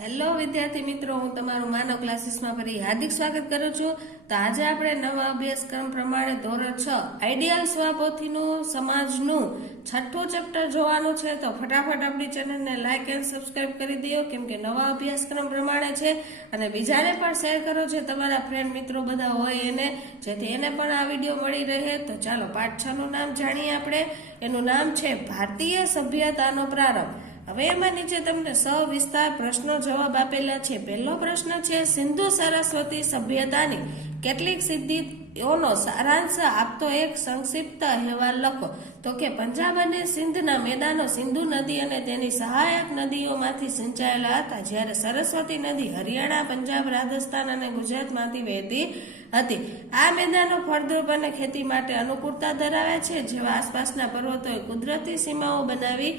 Hello વિદ્યાર્થી મિત્રો, હું તમારું માનવ ક્લાસીસમાં ફરી હાર્દિક સ્વાગત કરું છું. તો આજે આપણે નવા અભ્યાસક્રમ પ્રમાણે ધોરણ 6 આઈડિયલ સ્વપોથીનું સમાજનું છઠ્ઠું ચેપ્ટર જોવાનું છે. તો ફટાફટ આપણી ચેનલને લાઈક એન્ડ સબસ્ક્રાઇબ કરી દો, કેમ કે નવા અભ્યાસક્રમ પ્રમાણે છે. અને બીજાને પણ શેર કરો, જે તમારા ફ્રેન્ડ મિત્રો બધા હોય એને, જેથી એને પણ આ વિડીયો મળી રહે. તો ચાલો પાઠ 6 નું નામ જાણીએ આપણે. એનું નામ છે ભારતીય સભ્યતાનો પ્રારંભ. હવે એમાં નીચે તમને સવિસ્તાર પ્રશ્નો જવાબ આપેલા છે. પહેલો પ્રશ્ન છે, સિંધુ સરસ્વતી સભ્યતાની કેટલીક સિદ્ધિઓનો સારાંશ આપતો એક સંક્ષિપ્ત અહેવાલ લખો. તો કે પંજાબ અને સિંધના મેદાનો સિંધુ નદી અને તેની સહાયક નદીઓમાંથી સિંચાયેલા હતા, જ્યારે સરસ્વતી નદી હરિયાણા, પંજાબ, રાજસ્થાન અને ગુજરાતમાંથી વહેતી હતી. આ મેદાનો ફળદ્રુપ અને ખેતી માટે અનુકૂળતા ધરાવે છે. જેવા આસપાસના પર્વતોએ કુદરતી સીમાઓ બનાવી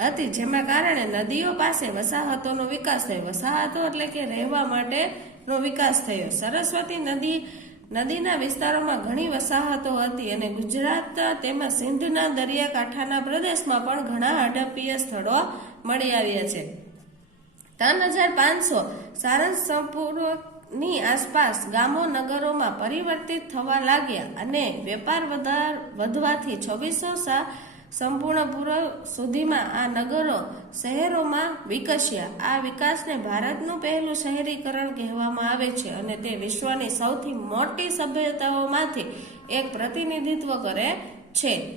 હતી, જેમાં કારણે નદીઓ પાસે વસાહતોનો વિકાસ થયો. વસાહતો એટલે કે રહેવા માટેનો વિકાસ થયો. સરસ્વતી નદીના વિસ્તારોમાં ઘણી વસાહતો હતી અને ગુજરાત તેમજ સિંધના દરિયાકાંઠાના પ્રદેશમાં પણ ઘણા હડપ્પીય સ્થળો મળી આવ્યા છે. 3500 સારસ સંપૂર્ણની આસપાસ ગામો નગરોમાં પરિવર્તિત થવા લાગ્યા અને વેપાર વધવાથી 2600 સંપૂર્ણ પૂર્વ સુધીમાં આ નગરો શહેરોમાં વિકસ્યા. આ વિકાસને ભારતનું પહેલું શહેરીકરણ કહેવામાં આવે છે અને તે વિશ્વની સૌથી મોટી સભ્યતાઓમાંથી એક પ્રતિનિધિત્વ કરે છે.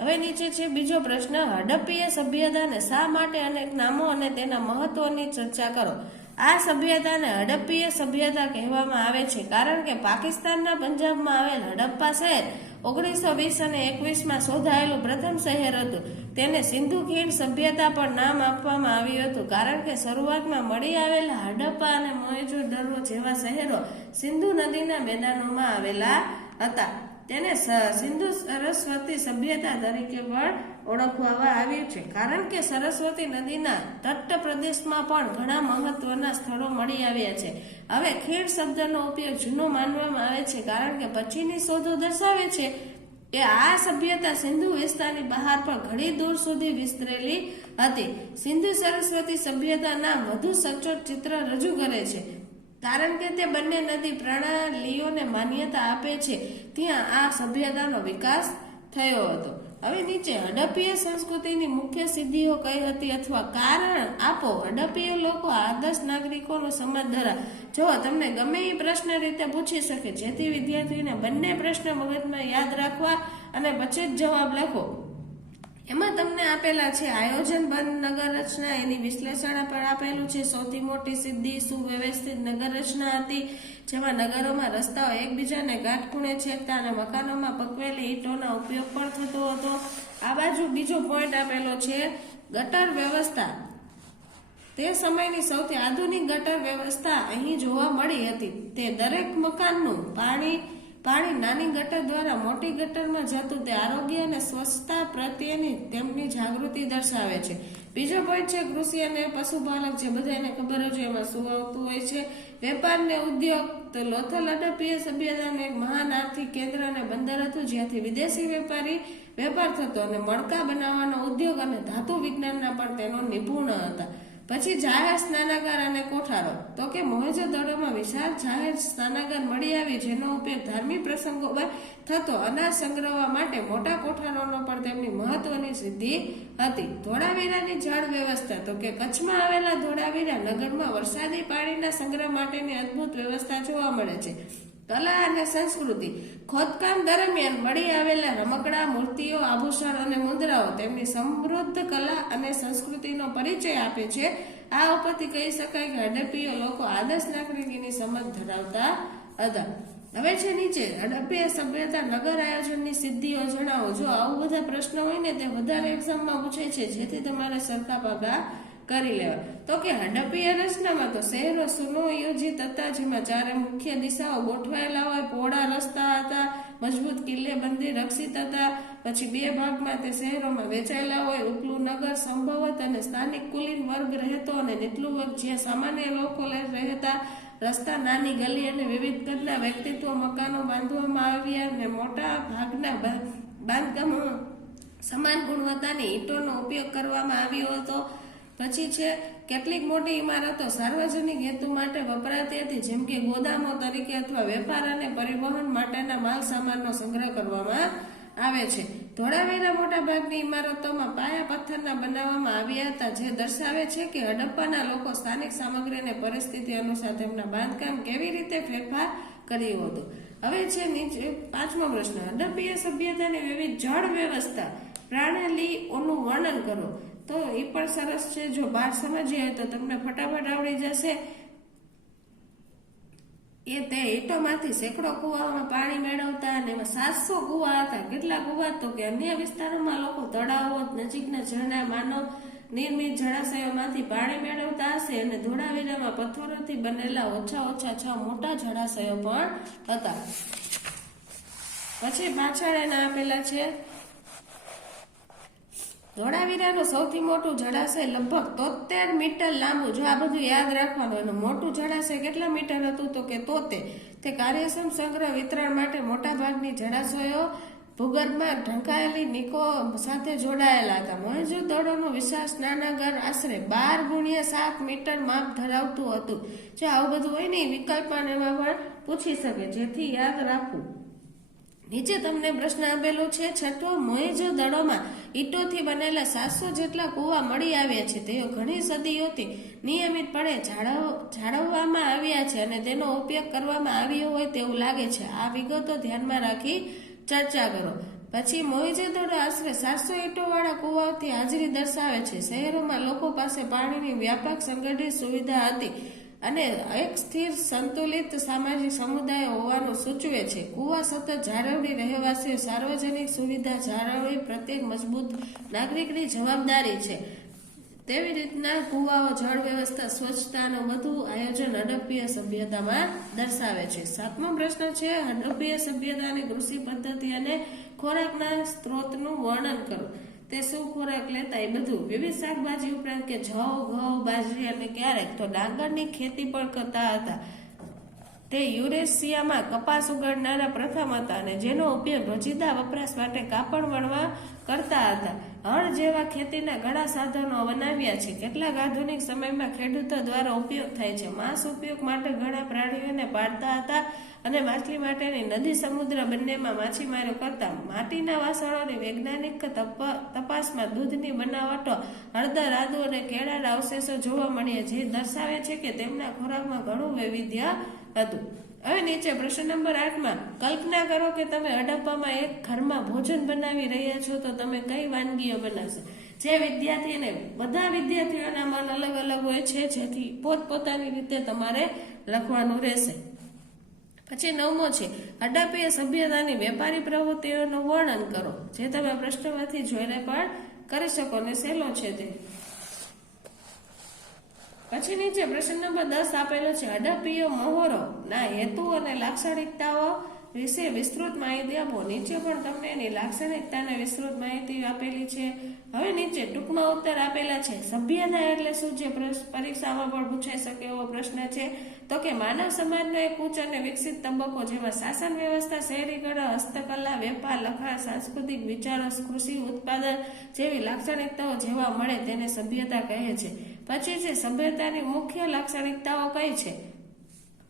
હવે નીચે છે બીજો પ્રશ્ન, હડપ્પીય સભ્યતાને શા માટે અનેક નામો અને તેના મહત્વની ચર્ચા કરો. આ સભ્યતાને હડપ્પીય સભ્યતા કહેવામાં આવે છે કારણ કે પાકિસ્તાનના પંજાબમાં આવેલ હડપ્પા શહેર 1920 અને 21માં શોધાયેલું પ્રથમ શહેર હતું. તેને સિંધુ ખીણ સભ્યતા પણ નામ આપવામાં આવ્યું હતું કારણ કે શરૂઆતમાં મળી આવેલા હડપ્પા અને મોહેંજો-દડો જેવા શહેરો સિંધુ નદીના મેદાનોમાં આવેલા હતા. તેને સિંધુ સરસ્વતી સભ્યતા તરીકે પણ ઓળખવામાં આવ્યું છે કારણ કે સરસ્વતી નદીના તટ પ્રદેશમાં પણ ઘણા મહત્વના સ્થળો મળી આવ્યા છે. હવે ખીણ શબ્દનો ઉપયોગ જૂનો માનવામાં આવે છે કારણ કે પછીની શોધો દર્શાવે છે કે આ સભ્યતા સિંધુ વિસ્તારની બહાર પણ ઘણી દૂર સુધી વિસ્તરેલી હતી. સિંધુ સરસ્વતી સભ્યતાના વધુ સચોટ ચિત્ર રજૂ કરે છે કારણ કે તે બંને નદી પ્રણાલીઓને માન્યતા આપે છે. ત્યાં આ સભ્યતાનો વિકાસ થયો હતો. હવે નીચે હડપ્પીય સંસ્કૃતિની મુખ્ય સિદ્ધિઓ કઈ હતી અથવા કારણ આપો. હડપ્પીય લોકો આદર્શ નાગરિકોનો સમાજ ધરાવે. જો તમને ગમે એ પ્રશ્ન રીતે પૂછી શકે, જેથી વિદ્યાર્થીને બંને પ્રશ્ન મગજમાં યાદ રાખવા અને પછી જ જવાબ લખો. એમાં તમને આપેલા છે આયોજનબદ્ધ નગર રચના, એની વિશ્લેષણ પણ આપેલું છે. સૌથી મોટી સિદ્ધિ સુવ્યવસ્થિત નગર રચના હતી, જેમાં નગરોમાં રસ્તાઓ એકબીજાને ગાંઠખૂણે છેદતા અને મકાનોમાં પકવેલી ઈંટોનો ઉપયોગ પણ થતો હતો. આ બાજુ બીજો પોઈન્ટ આપેલો છે ગટર વ્યવસ્થા. તે સમયની સૌથી આધુનિક ગટર વ્યવસ્થા અહીં જોવા મળી હતી. તે દરેક મકાનનું પાણી નાની ગટર દ્વારા મોટી ગટરમાં જતું. તે આરોગ્ય અને સ્વચ્છતા પ્રત્યેની તેમની જાગૃતિ દર્શાવે છે. બીજો પોઈન્ટ છે કૃષિ અને પશુપાલક, જે બધાને ખબર જ હોય એમાં શું આવતું હોય છે. વેપાર ને ઉદ્યોગ. તો લોથલ હડપ્પીય સભ્યતાનું એક મહાન આર્થિક કેન્દ્ર અને બંદર હતું, જ્યાંથી વિદેશી વેપારી વેપાર થતો અને મણકા બનાવવાનો ઉદ્યોગ અને ધાતુ વિજ્ઞાનના પણ તેનો નિપુણ હતા. પછી જાહેર સ્નાનાગાર અને કોઠારો. તો કે મોહેંજો-દડોમાં વિશાળ જાહેર સ્નાનાગાર મળી આવી, જેનો ઉપયોગ ધાર્મિક પ્રસંગોમાં થતો. અનાજ સંગ્રહવા માટે મોટા કોઠારોનો પણ તેમની મહત્વની સિદ્ધિ હતી. ધોળાવીરાની જળ વ્યવસ્થા. તો કે કચ્છમાં આવેલા ધોળાવીરા નગરમાં વરસાદી પાણીના સંગ્રહ માટેની અદ્ભુત વ્યવસ્થા જોવા મળે છે. કલા અને સંસ્કૃતિ. ખોદકામ દરમિયાન મળી આવેલા રમકડા, મૂર્તિઓ, આભૂષણ અને મુદ્રાઓ તેમની સમૃદ્ધ કલા અને સંસ્કૃતિનો પરિચય આપે છે. આ ઉપરથી કહી શકાય કે હડપ્પીય લોકો આદર્શ નાગરિકની સમજ ધરાવતા હતા. હવે છે નીચે હડપ્પીય સભ્યતા નગર આયોજનની સિદ્ધિઓ જણાવો. જો આવું બધા પ્રશ્નો હોય ને તે વધારે એક્ઝામમાં પૂછે છે, જેથી તમારે સરખા પગલા કરી લેવા. તો કે હડપ્પીય રચનામાં તો શહેરો સુનિયોજિત હતા, જેમાં ચારે મુખ્ય દિશાઓ ગોઠવાયેલા હોય. પહોળા રસ્તા હતા, મજબૂત કિલ્લેબંધી રક્ષિત હતા. પછી બે ભાગમાં તે શહેરોમાં વેચાયેલા હોય. ઉપલું નગર સંભવત અને સ્થાનિક કુલીન વર્ગ રહેતો અને નીચલું વર્ગ જ્યાં સામાન્ય લોકો રહેતા. રસ્તા, નાની ગલી અને વિવિધ કદના વ્યક્તિત્વ મકાનો બાંધવામાં આવ્યા અને મોટા ભાગના બાંધકામો સમાન ગુણવત્તાની ઈંટોનો ઉપયોગ કરવામાં આવ્યો હતો. પછી છે કેટલીક મોટી ઇમારતો સાર્વજનિક હેતુ માટે વપરાતી હતી, જેમ કે ગોદામો તરીકે અથવા વેપાર અને પરિવહન માટેના માલ સામાનનો સંગ્રહ કરવામાં આવે છે. ધોળાવીરા મોટા ભાગની ઇમારતોમાં પાયા પથ્થરના બનાવવામાં આવ્યા હતા, જે દર્શાવે છે કે હડપ્પાના લોકો સ્થાનિક સામગ્રી અને પરિસ્થિતિ અનુસાર તેમના બાંધકામ કેવી રીતે ફેરફાર કર્યું હતું. હવે છે નીચે 5મો પ્રશ્ન, હડપ્પીય સભ્યતાની વિવિધ જળ વ્યવસ્થા પ્રણાલીઓનું વર્ણન કરો. તો એ પણ સરસ છે, જો પાઠ સમજીએ તો તમને ફટાફટ આવડી જશે. તે ઈંટોમાંથી સેંકડો કુવામાં પાણી મેળવતા અને એમાં 700 કુવા હતા. કેટલા કુવા? તો કે અન્ય વિસ્તારોમાં લોકો તળાવો, નજીકના ઝરણા, માનવ નિર્મિત જળાશયોમાંથી પાણી મેળવતા હશે અને ધોળાવીરામાં પથ્થરોથી બનેલા ઓછા 6 મોટા જળાશયો પણ હતા. પછી પાછળ એના આપેલા છે ધોળાવીરાનું સૌથી મોટું જળાશય લગભગ 73 મીટર લાંબુ. જો આ બધું યાદ રાખવાનું. એનું મોટું જળાશય કેટલા મીટર હતું? તો કે 73. તે કાર્યક્ષમ સંગ્રહ વિતરણ માટે મોટા ભાગની જળાશયો ભૂગર્ભમાં ઢંકાયેલી નિકો સાથે જોડાયેલા હતા. મોહેંજો-દડોનું વિશાળ સ્નાનાગાર આશરે 12 × 7 મીટર માપ ધરાવતું હતું. જો આવું બધું હોય ને વિકલ્પમાં એમાં પણ પૂછી શકે, જેથી યાદ રાખવું. નીચે તમને પ્રશ્ન આપેલો છે. છઠ્ઠો, મોહેંજો-દડોમાં ઈંટોથી બનેલા 700 જેટલા કુવા મળી આવ્યા છે. તેઓ ઘણી સદીઓથી નિયમિતપણે જાળવવામાં આવ્યા છે અને તેનો ઉપયોગ કરવામાં આવ્યો હોય તેવું લાગે છે. આ વિગતો ધ્યાનમાં રાખી ચર્ચા કરો. પછી મોહેંજો-દડો આશરે 700 ઈંટોવાળા કુવાઓથી હાજરી દર્શાવે છે. શહેરોમાં લોકો પાસે પાણીની વ્યાપક સંગઠિત સુવિધા હતી અને એક સ્થિર સંતુલિત સામાજિક સમુદાય હોવાનું સૂચવે છે. કુવા સતત જાળવણી રહેવાસીઓ સાર્વજનિક સુવિધા જાળવણી પ્રત્યેક મજબૂત નાગરિકની જવાબદારી છે. તેવી રીતના કુવાઓ, જળ વ્યવસ્થા, સ્વચ્છતાનું બધું આયોજન હડપ્પીય સભ્યતામાં દર્શાવે છે. 7મો પ્રશ્ન છે, હડપ્પીય સભ્યતાની કૃષિ પદ્ધતિ અને ખોરાકના સ્ત્રોતનું વર્ણન કરો. તે શું ખોરાક લેતા એ બધું. વિવિધ શાકભાજી ઉપરાંત કે જવ, ઘઉં, બાજરી અને ક્યારેક તો ડાંગરની ખેતી પણ કરતા હતા. તે યુરેશિયામાં કપાસ ઉગાડનારા પ્રથમ હતા અને જેનો ઉપયોગ રોજિંદા વપરાશ માટે કાપડ વણવા કરતા હતા. હળ જેવા ખેતીના ઘણા સાધનો બનાવ્યા છે. કેટલાક આધુનિક સમયમાં ખેડૂતો દ્વારા ઉપયોગ થાય છે. માંસ ઉપયોગ માટે ઘણા પ્રાણીઓને પાળતા હતા અને માછલી માટેની નદી, સમુદ્ર બંનેમાં માછીમારો કરતા. માટીના વાસણોની વૈજ્ઞાનિક તપાસમાં દૂધની બનાવટો, હળદર, આદુ અને કેળાના અવશેષો જોવા મળ્યા, જે દર્શાવે છે કે તેમના ખોરાકમાં ઘણું વૈવિધ્ય હતું. હવે નીચે પ્રશ્ન નંબર 8માં કલ્પના કરો કે તમે હડપ્પામાં એક ઘરમાં ભોજન બનાવી રહ્યા છો, તો તમે કઈ વાનગીઓ બનાવશો? જે વિદ્યાર્થીને બધા વિદ્યાર્થીઓના મન અલગ અલગ હોય છે, જેથી પોતપોતાની રીતે તમારે લખવાનું રહેશે. પછી 9મો છે, હડપ્પીય સભ્યતાની વેપારી પ્રવૃત્તિઓનું વર્ણન કરો. જે તમે પ્રશ્નમાંથી જોઈને પણ કરી શકો ને સહેલો છે તે. પછી નીચે પ્રશ્ન નંબર 10 આપેલો છે. હડપ્પીય મહોરો ના હેતુ અને લાક્ષણિકતાઓ વિશે વિસ્તૃત માહિતી આપો. નીચે પણ તમને એની લાક્ષણિકતા અને વિસ્તૃત માહિતી આપેલી છે. હવે નીચે ટૂંકમાં ઉત્તર આપેલા છે. સભ્યતા એટલે શું? જે પરીક્ષામાં પણ પૂછાઈ શકે એવો પ્રશ્ન છે. તો કે માનવ સમાજનો એક ઉચ્ચ અને વિકસિત તબક્કો, જેમાં શાસન વ્યવસ્થા, શહેરીકરણ, હસ્તકલા, વેપાર, લખાણ, સાંસ્કૃતિક વિચારો, કૃષિ ઉત્પાદન જેવી લાક્ષણિકતાઓ જેવા મળે તેને સભ્યતા કહે છે. પછી છે સભ્યતાની મુખ્ય લાક્ષણિકતાઓ કઈ છે?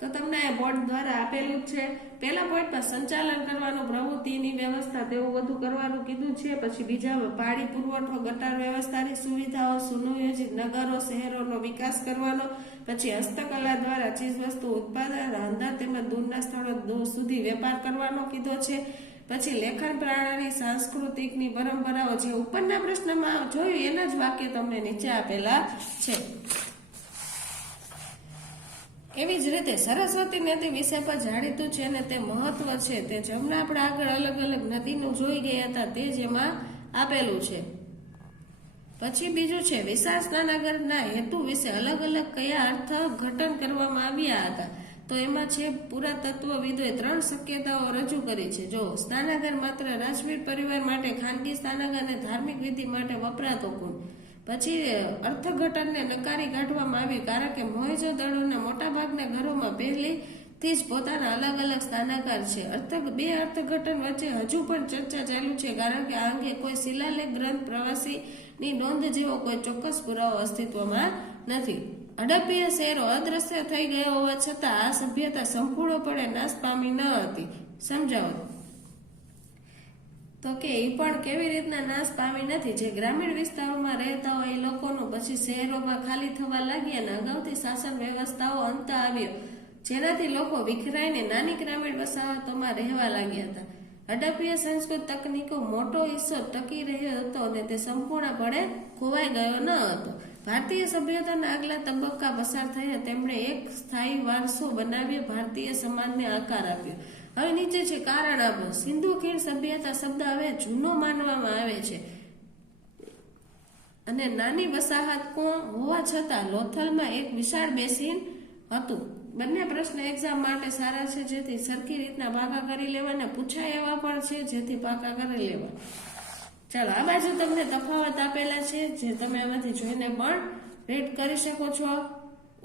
તો તમને બોર્ડ દ્વારા આપેલું જ છે. પહેલા પોઈન્ટમાં સંચાલન કરવાનું, પ્રવૃત્તિની વ્યવસ્થા તેવું બધું કરવાનું કીધું છે. પછી બીજા પાણી પુરવઠો, ગટર વ્યવસ્થાની સુવિધાઓ, સુનિયોજિત નગરો, શહેરોનો વિકાસ કરવાનો. પછી હસ્તકલા દ્વારા ચીજવસ્તુ ઉત્પાદન, અંદર તેમજ દૂરના સ્થળો સુધી વેપાર કરવાનો કીધો છે. પછી લેખન પ્રણાલી, સાંસ્કૃતિકની પરંપરાઓ, જે ઉપરના પ્રશ્નમાં જોયું એના જ વાક્ય તમને નીચે આપેલા છે. એવી જ રીતે સરસ્વતી નદી વિષય પર જાણીતું છે અને તે મહત્વ છે. તે જમણા આપણે આગળ અલગ અલગ નદીનું જોઈ ગયા હતા, તે જ એમાં આપેલું છે. પછી બીજું છે વિશાળ સ્નાનાગારના હેતુ વિશે અલગ અલગ કયા અર્થ ઘટન કરવામાં આવ્યા હતા. તો એમાં છે પુરાતત્વવિદોએ 3 શક્યતાઓ રજૂ કરી છે. જો સ્નાનાગાર માત્ર રાજપીઠ પરિવાર માટે, ખાનગી સ્નાનાગાર અને ધાર્મિક વિધિ માટે વપરાતો કુંડ. પછી અર્થઘટનને નકારી કાઢવામાં આવી, કારણ કે મોહેંજો-દડોના મોટાભાગના ઘરોમાં પહેલેથી જ પોતાના અલગ અલગ સ્નાનાગાર છે. બે અર્થઘટન વચ્ચે હજુ પણ ચર્ચા ચાલુ છે, કારણ કે આ અંગે કોઈ શિલાલેખ ગ્રંથ પ્રવાસી ની નોંધ જેવો કોઈ ચોક્કસ પુરાવો અસ્તિત્વમાં નથી. હડપ્પીય શહેરો અદ્રશ્ય થઈ ગયા હોવા છતાં આ સભ્યતા સંપૂર્ણપણે નાશ પામી ન હતી. સમજાવો. તો કે એ પણ કેવી રીતના નાશ પામી નથી. જે ગ્રામીણ વિસ્તારોમાં રહેતા હોય એ લોકોનું પછી શહેરોમાં ખાલી થવા લાગ્યા અને અગાઉથી શાસન વ્યવસ્થાઓ અંત આવ્યો, જેનાથી લોકો વિખરાઈને નાની ગ્રામીણ વસાહતોમાં રહેવા લાગ્યા હતા. હડપ્પીય સંસ્કૃત તકનીકો મોટો હિસ્સો ટકી રહ્યો હતો અને તે સંપૂર્ણપણે ખોવાઈ ગયો ન હતો. ભારતીય સભ્યતાના આગલા તબક્કા પસાર થયા તેમણે એક સ્થાયી વારસો બનાવ્યો, ભારતીય સમાજને આકાર આપ્યો. હવે નીચે છે કારણ આપો. સિંધુ ખીણ સભ્યતા શબ્દ હવે જૂનો માનવામાં આવે છે અને નાની વસાહત હોવા છતાં લોથલમાં એક વિશાળ બેસીન હતું. બંને પ્રશ્ન એક્ઝામ માટે સારા છે, જેથી સરખી રીતના પાકા કરી લેવાના. પૂછાય એવા પણ છે જેથી પાકા કરી લેવા. ચાલો, આ બાજુ તમને તફાવત આપેલા છે જે તમે આમાંથી જોઈને પણ રીડ કરી શકો છો.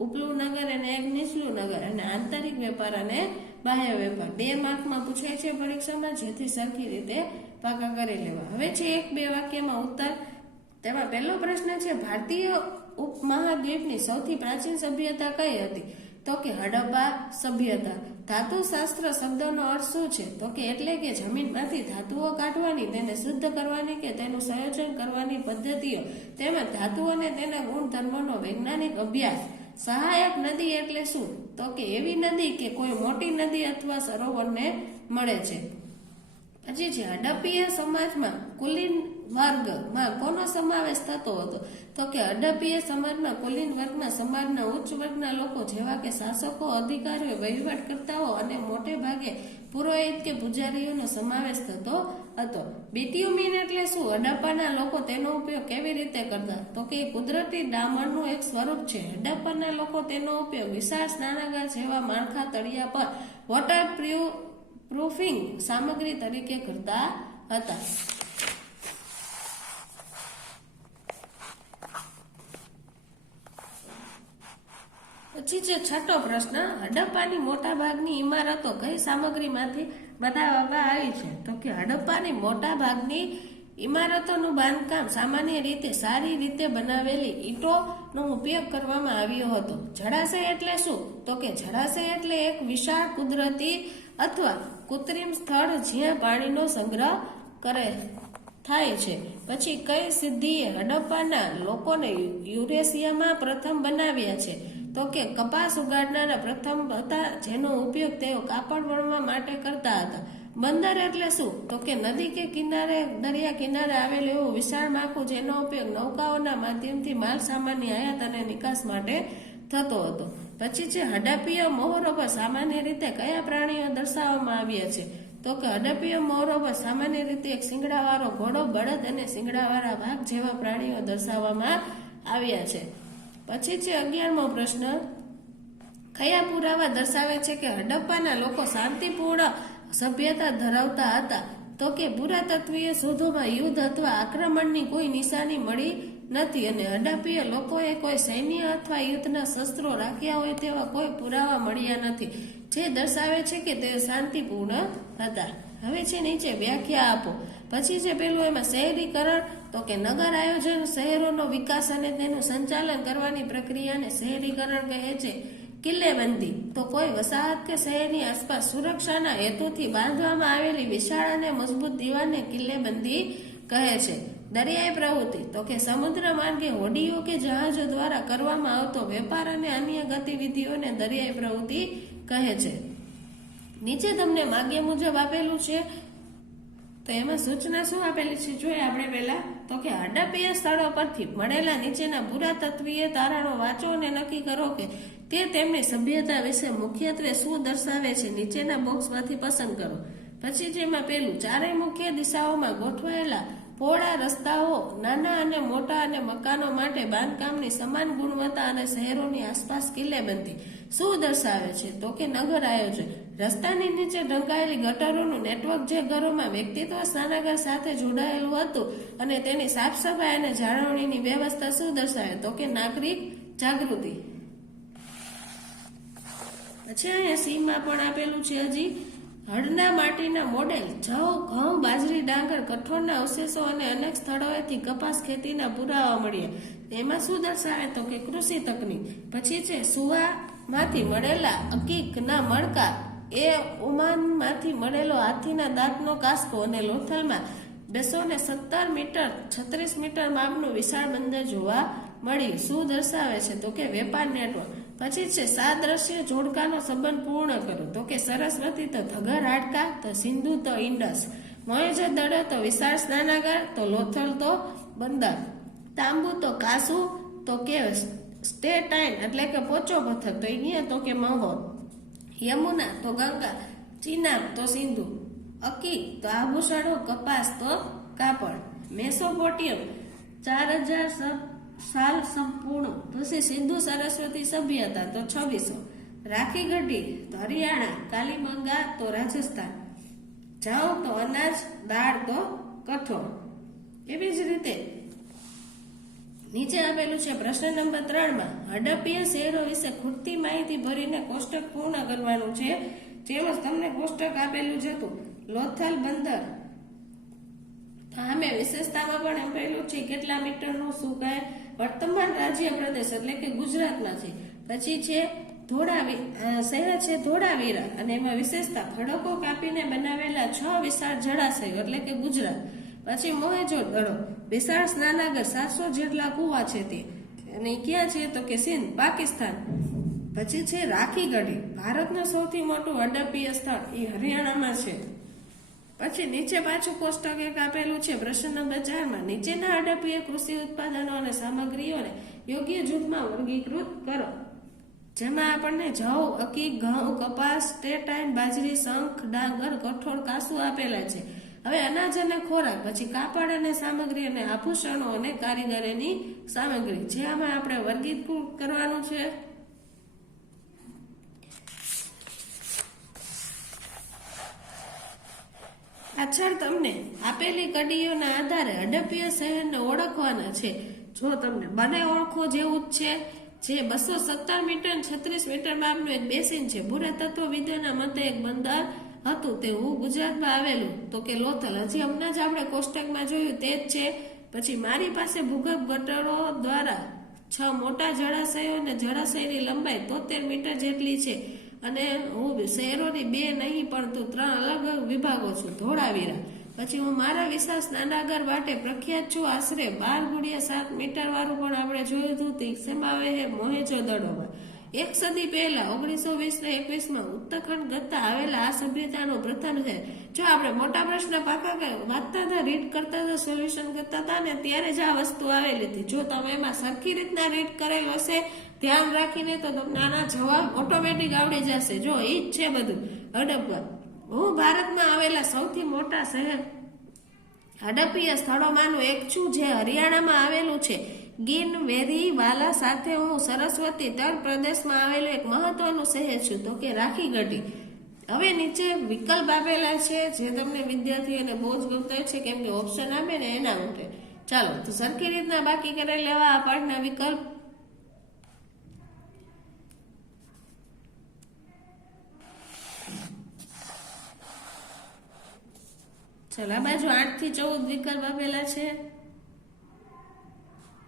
ઉપલું નગર અને એક નીચલું નગર, અને આંતરિક વેપાર અને બાહ્ય વેપાર 2 માર્કમાં પૂછાય છે પરીક્ષામાં, જેથી સરખી રીતે પાકા કરી લેવા. હવે છે 1-2 વાક્યમાં ઉત્તર. તેમાં પહેલો પ્રશ્ન છે ભારતીય ઉપમહાદ્વીપની સૌથી પ્રાચીન સભ્યતા કઈ હતી? તો કે હડપ્પા સભ્યતા. ધાતુશાસ્ત્ર શબ્દનો અર્થ શું છે? તો કે એટલે કે જમીનમાંથી ધાતુઓ કાઢવાની, તેને શુદ્ધ કરવાની કે તેનું સંયોજન કરવાની પદ્ધતિઓ તેમજ ધાતુઓ અને તેના ગુણધર્મોનો વૈજ્ઞાનિક અભ્યાસ. સહાયક નદી એટલે શું? તો કે એવી નદી કે કોઈ મોટી નદી અથવા સરોવરને મળે છે. પછી છે હડપ્પીય સમાજમાં કુલીન વર્ગમાં કોનો સમાવેશ થતો હતો? તો કે હડપ્પીય સમાજમાં કુલીન વર્ગના સમાજના ઉચ્ચ વર્ગના લોકો જેવા કે શાસકો, અધિકારીઓ, વહીવટકર્તાઓ અને મોટે ભાગે પુરોહિત કે પૂજારીઓનો સમાવેશ થતો હતો. બિટ્યુમિન એટલે શું? હડપ્પાના લોકો તેનો ઉપયોગ કેવી રીતે કરતા? તો કે કુદરતી ડામરનું એક સ્વરૂપ છે. હડપ્પાના લોકો તેનો ઉપયોગ વિશાળ સ્નાનાગાર જેવા માળખા તળિયા પર વોટર પ્રૂફિંગ સામગ્રી તરીકે કરતા હતા. પછી છે 6થો પ્રશ્ન. હડપ્પાની મોટા ભાગની ઇમારતો કઈ સામગ્રીમાંથી બનાવવામાં આવી છે? તો કે હડપ્પાની મોટા ભાગની ઇમારતોનું બાંધકામ સામાન્ય રીતે સારી રીતે બનાવેલી ઈંટોનો ઉપયોગ કરવામાં આવ્યો હતો. જળાશય એટલે શું? તો કે જળાશય એટલે એક વિશાળ કુદરતી અથવા કૃત્રિમ સ્થળ જ્યાં પાણીનો સંગ્રહ થાય છે. પછી કઈ સિદ્ધિએ હડપ્પાના લોકોને યુરેશિયામાં પ્રથમ બનાવ્યા છે? તો કે કપાસ ઉગાડનારા પ્રથમ હતા, જેનો ઉપયોગ તેઓ કાપડ વણવા માટે કરતા હતા. બંદર એટલે શું? તો કે નદી કે કિનારે, દરિયા કિનારે આવેલું એવું વિશાળ માળખું જેનો ઉપયોગ નૌકાઓના માધ્યમથી માલ સામાનની આયાત અને નિકાસ માટે થતો હતો. પછી છે હડપ્પીય મોહરો પર સામાન્ય રીતે કયા પ્રાણીઓ દર્શાવવામાં આવ્યા છે? તો કે હડપ્પીય મોહરો પર સામાન્ય રીતે એક શિંગડાવાળો ઘોડો, બળદ અને શિંગડાવાળા વાઘ જેવા પ્રાણીઓ દર્શાવવામાં આવ્યા છે. પછી છે 11મો પ્રશ્ન. કયા પુરાવા દર્શાવે છે કે હડપ્પાના લોકો શાંતિપૂર્ણ સભ્યતા ધરાવતા હતા? તો કે પુરાતત્વીય શોધોમાં યુદ્ધ અથવા આક્રમણની કોઈ નિશાની મળી નથી અને હડપ્પીય લોકોએ કોઈ સૈન્ય અથવા યુદ્ધના શસ્ત્રો રાખ્યા હોય તેવા કોઈ પુરાવા મળ્યા નથી, જે દર્શાવે છે કે તેઓ શાંતિપૂર્ણ હતા. હવે છે નીચે વ્યાખ્યા આપો. પછી છે પેલું એમાં શહેરીકરણ. તો કે નગર આયોજન, શહેરોનો વિકાસ અને તેનું સંચાલન કરવાની પ્રક્રિયાને શહેરીકરણ કહે છે. કિલ્લેબંધી. તો કોઈ વસાહત કે શહેરની આસપાસ સુરક્ષાના હેતુથી બાંધવામાં આવેલી વિશાળ અને મજબૂત દીવાલને કિલ્લેબંધી કહે છે. દરિયાઈ પ્રવૃત્તિ. તો કે સમુદ્ર માર્ગે હોડીઓ કે જહાજો દ્વારા કરવામાં આવતો વેપાર અને અન્ય ગતિવિધિઓને દરિયાઈ પ્રવૃત્તિ કહે છે. નીચે તમને માગ્યા મુજબ આપેલું છે, તો એમાં સૂચના શું આપેલી છે જોઈએ આપણે પહેલા. તો કે હડપ્પીય સ્થળો પરથી મળેલા નીચેના પુરાતત્વીય તારણો વાંચો અને નક્કી કરો કે તે તેમની સભ્યતા વિશે મુખ્યત્વે શું દર્શાવે છે. નીચેના બોક્સમાંથી પસંદ કરો. પછી જેમાં પેલું, ચારેય મુખ્ય દિશાઓમાં ગોઠવાયેલા પહોળા રસ્તાઓ નાના અને મોટા અને મકાનો માટે બાંધકામની સમાન ગુણવત્તા અને શહેરોની આસપાસ કિલ્લેબંધી શું દર્શાવે છે? તો કે નગર આયોજન. રસ્તાની નીચે ઢંકાયેલી ગટરોનું નેટવર્ક જે ઘરોમાં વ્યક્તિત્વ સ્નાનાગાર સાથે જોડાયેલું હતું અને તેની સાફ સફાઈ અને જાળવણીની વ્યવસ્થા શું દર્શાવે? તો કે નાગરિક જાગૃતિ. પછી અહીંયા સીમાં પણ આપેલું છે હજી હળના માટીના મોડેલ, જવ, ઘઉં, બાજરી, ડાંગર, કઠોળના અવશેષો અને અનેક સ્થળોએથી કપાસ ખેતીના પુરાવા મળ્યા. એમાં શું દર્શાવે તો કે કૃષિ તકનીક. પછી છે સુવામાંથી મળેલા અકીકના મણકા, એ ઓમાનમાંથી મળેલો હાથીના દાંતનો કાસ્કો અને લોથલમાં 217 મીટર 36 મીટર માપનું વિશાળ બંદર જોવા મળ્યું. શું દર્શાવે છે તો કે વેપાર નેટવર્ક. પછી છે સાદ્રશ્ય જોડકાનો સંબંધ પૂર્ણ કરો તો કે સરસ્વતી તો ધગર હાડકા, તો સિંધુ તો ઇન્ડસ, મોહેંજો-દડો તો વિશાળ સ્નાનાગાર, તો લોથલ તો બંદર, તાંબુ તો કાસુ, તો કે સ્ટેટાઇન એટલે કે પોચો પથ્થર, તો અહીંયા તો કે મહોર, યમુના તો ગંગા, ચિનાબ તો સિંધુ, અકી તો આભૂષણો, કપાસ તો કાપડ, મેસોપોટિયમ 4000 સાલ સંપૂર્ણ, પછી સિંધુ સરસ્વતી સભ્યતા તો 2600, રાખી ગઢી તો હરિયાણા, કાલીબંગા તો રાજસ્થાન, જવ તો અનાજ, દાળ તો કઠોળ. એવી જ રીતે નીચે આપેલું છે પ્રશ્ન નંબર 3 હડપ્પીય શહેરો વિશે ખૂટતી માહિતી ભરીને કોષ્ટક પૂર્ણ કરવાનું છે. જેમાં તમને કોષ્ટક આપેલું છે હતું લોથલ બંદર, આમે વિશેષતામાં પણ આપેલું છે કેટલા મીટરનું શું કાય વર્તમાન રાજ્ય પ્રદેશ એટલે કે ગુજરાતમાં છે. પછી છે શહેર છે ધોળાવીરા અને એમાં વિશેષતા ખડકો કાપીને બનાવેલા 6 વિશાળ જળાશયો એટલે કે ગુજરાત. પછી મોહેંજો-દડો વિશાળ સ્નાનાગર 700 જેટલા કુવા છે તે, અને ક્યાં છે તો કે સિંધ પાકિસ્તાન. પછી છે રાખી ગઢી, ભારતનું સૌથી મોટું હડપ્પીય સ્થળ એ હરિયાણામાં છે. પછી નીચે પાછું કોષ્ટક એક આપેલું છે પ્રશ્ન નંબર 4 નીચેના હડપ્પીય કૃષિ ઉત્પાદનો અને સામગ્રીઓને યોગ્ય જૂથમાં વર્ગીકૃત કરો. જેમાં આપણને જવ, અકી, ઘઉં, કપાસ, સ્ટેટાઇન, બાજરી, શંખ, ડાંગર, કઠોળ, કાસુ આપેલા છે. હવે અનાજ અને ખોરાક, પછી કાપડ અને સામગ્રી અને આભૂષણો અને કારીગરીની સામગ્રી, જે આમાં આપણે વર્ગીકૃત કરવાનું છે. પાછળ તમને આપેલી કડીઓના આધારે હડપ્પીય શહેરને ઓળખવાના છે. જો તમને બને ઓળખો જેવું જ છે. જે 217 મીટર 36 મીટર માપનું એક બેસિન છે. પુરાતત્વવિદોના મતે એક બંદર હતું, તે ગુજરાતમાં આવેલું તો કે લોથલ. હજી હમણાં જ આપણે કોષ્ટકમાં જોયું તે જ છે. પછી મારી પાસે ભૂગર્ભ ગટરો દ્વારા 6 મોટા જળાશયો અને જળાશયની લંબાઈ 73 મીટર જેટલી છે. અને હું શહેરોની 2 નહીં પણ તો 3 અલગ વિભાગો છું. ધોળાવીરા, પછી હું મારા વિશાળ સ્નાનાગાર માટે પ્રખ્યાત છું. આશરે 12 × 7 મીટર વાળું પણ આપણે જોયું હતું. તે શેમાં આવે છે? મોહેંજો-દડોમાં. 1 સદી પહેલા 1920 ને 21માં ઉત્તરખંડ ગતા આવેલા આ સભ્યતાનું પ્રથમ છે. જો આપણે મોટા પ્રશ્ન પાકા વાંચતા હતા, રીડ કરતા હતા, સોલ્યુશન કરતા હતા ને ત્યારે જ આ વસ્તુ આવેલી હતી. જો તમે એમાં સરખી રીતના રીડ કરેલ હશે, ધ્યાન રાખીને, તો તમને આના જવાબ ઓટોમેટિક આવડી જશે. જો એ જ છે બધું હડપ્પા. હું ભારતમાં આવેલા સૌથી મોટા શહેર હડપ્પીય સ્થળોમાંનું એક છું, જે હરિયાણામાં આવેલું છે. ગીન વેરી વાલા સાથે હું સરસ્વતી તટ પ્રદેશમાં આવેલું એક મહત્વનું શહેર છું તો કે રાખી ગઢી. હવે નીચે વિકલ્પ આપેલા છે જે તમને વિદ્યાર્થીઓને બહુ જ ગમતા છે, કેમ કે ઓપ્શન આપે ને એના માટે. ચાલો તો સરખી રીતના બાકી કરી લેવા આ પાઠના વિકલ્પ. ચાલો આ બાજુ 8 થી 14 વિકલ્પ આપેલા છે.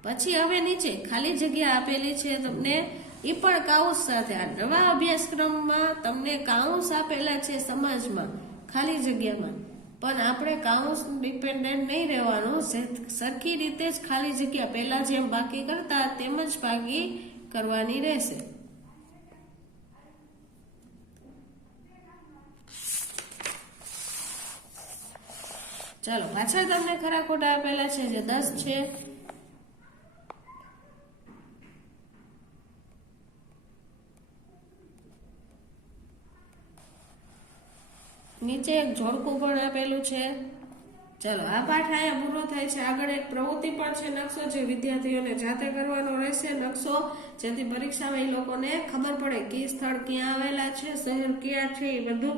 પછી હવે નીચે ખાલી જગ્યા આપેલી છે તમને, એ પણ કાઉન્સ સાથે. આ નવા અભ્યાસક્રમમાં તમને કાઉન્સ આપેલા છે સમાજમાં ખાલી જગ્યામાં, પણ આપણે કાઉન્સ ડિપેન્ડન્ટ નહીં રહેવાનું. સરખી રીતે જ ખાલી જગ્યા પહેલા જેમ બાકી કરતા તેમ જ બાકી કરવાની રહેશે. ચાલો પાછળ તમને ખરા ખોટા આપેલા છે જે 10 છે. નીચે એક જોડકું પણ આપેલું છે. ચાલો આ પાઠ અહીંયા પૂરો થાય છે. આગળ એક પ્રવૃત્તિ પણ છે, નકશો, જે વિદ્યાર્થીઓને જાતે કરવાનો રહેશે. નકશો જેથી પરીક્ષામાં એ લોકોને ખબર પડે કે સ્થળ ક્યાં આવેલા છે, શહેર ક્યાં છે, એ બધું.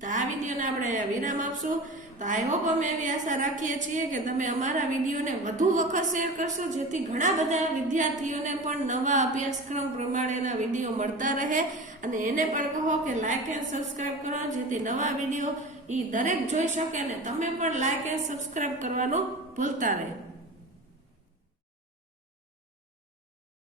તો આ વિડીયોને આપણે અહીંયા વિરામ આપશું. તો આઈ હોપ અમે એવી આશા રાખીએ છીએ કે તમે અમારા વિડીયોને વધુ વખત શેર કરશો, જેથી ઘણા બધા વિદ્યાર્થીઓને પણ નવા અભ્યાસક્રમ પ્રમાણેના વિડીયો મળતા રહે, અને એને પણ કહો કે લાઈક એન્ડ સબસ્ક્રાઇબ કરો, જેથી નવા વિડીયો દરેક જોઈ શકે અને તમે પણ લાઈક એન્ડ સબસ્ક્રાઇબ કરવાનું ભૂલતા રહે.